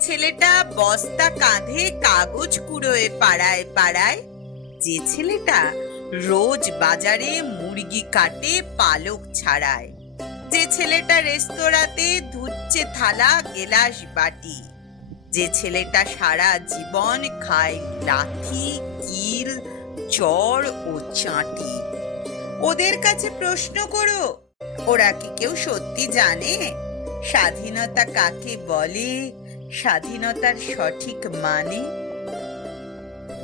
ছেলেটা বস্তা কাঁধে কাগজ কুড়োয় পাড়ায় পাড়ায়। যে ছেলেটা রোজ বাজারে মুরগি কাটে, পালক ছাড়ায়। যে ছেলেটা রেস্তোরাঁতে ধুচ্ছে থালা, গেলাস বাটি। যে ছেলেটা সারা জীবন খায় লাথি, কিল, চর ও চাঁটি। ওদের কাছে প্রশ্ন করো, ওরা কি কেউ সত্যি জানে? স্বাধীনতা কাকে বলে? স্বাধীনতার সঠিক মানে?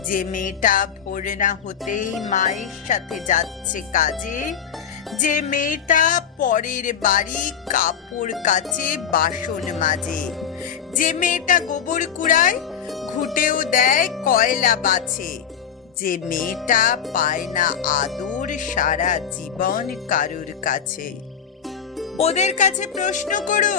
যে মেয়েটা ভোর না হতেই মায়ের সাথে যাচ্ছে কাজে, যে মেয়েটা পরের বাড়ি কাপড় কাচে বাসন মাজে, যে মেয়েটা গোবর কুড়ায় ঘুটেও দেয় কয়লা বাছে, যে মেয়েটা পায় না আদর সারা জীবন কারুর কাছে। ওদের কাছে প্রশ্ন করো।